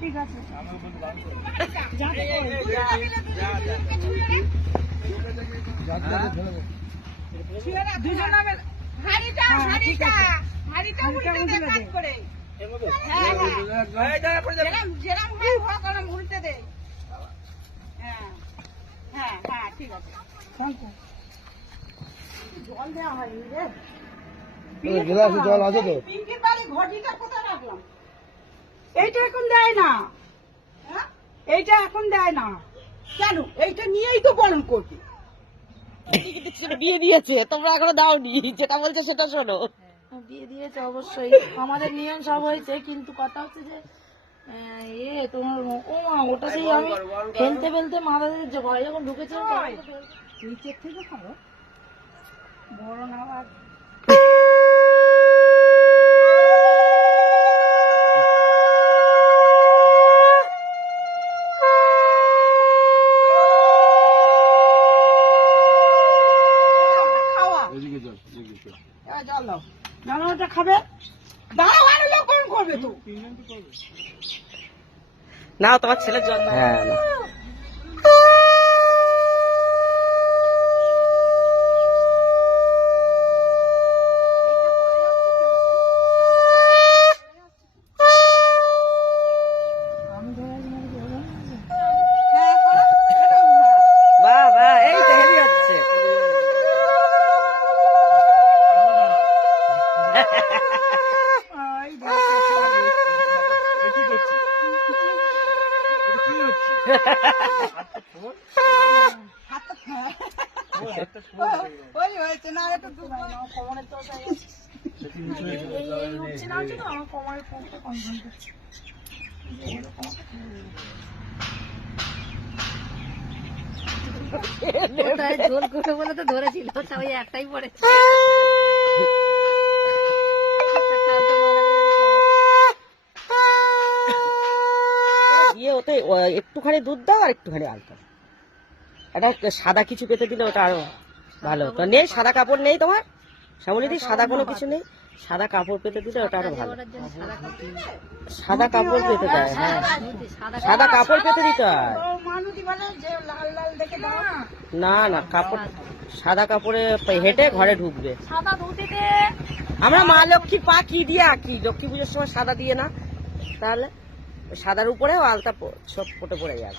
ঠিক আছে উল্টে দে। হ্যাঁ হ্যাঁ ঠিক আছে। জল দেওয়া হয়নি রে, গ্লাসে জল আছে তো। পিঙ্কির বাড়ি ঘটিটা কোথায় রাখলাম? এইটা এখন দেয় না, এইটা এখন দেয় না কেন? এইটা নিয়েই তো বরণ করবি। বিয়ে দিয়েছে, তোমরা এখনো দাওনি, যেটা বলছে সেটা শোনো। বিয়ে দিয়েছে অবশ্যই, আমাদের নিয়ম সব হয়েছে, কিন্তু কথা হচ্ছে যে তোমার ওটা সেই আমি ফেলতে ফেলতে মাথা দিয়ে ঘরে যখন ঢুকেছে নিচের থেকে খাবো বড় না আবার। খাবে করবে তো না, তোমার ছেলের জন্য। হ্যাঁ বাবা, এই তো হেভি হচ্ছে। জোর করে বলে তো ধরেছিল, সবাই একটাই পড়েছে। দিয়ে ওতে একটুখানি দুধ দাও আর একটুখানি আলতা, এটা সাদা কিছু পেতে দিলে ওটা আরো ভালো। তো নেই, সাদা কাপড় নেই তোমার শ্যামলীদি? সাদা কোনো কিছু নেই, সাদা কাপড় পেতে দিলে ওটা আরো ভালো। সাদা কাপড় পেতে দেয়, হ্যাঁ সাদা কাপড় পেতে দিতে হয়। না না, কাপড় সাদা কাপড়ে হেঁটে ঘরে ঢুকবে। আমরা মা লক্ষ্মীর পা কি দিয়ে আঁকি লক্ষ্মী পুজোর সময়, সাদা দিয়ে না, তাহলে সাদার উপরে আলতা সব পটে পড়ে যাবে।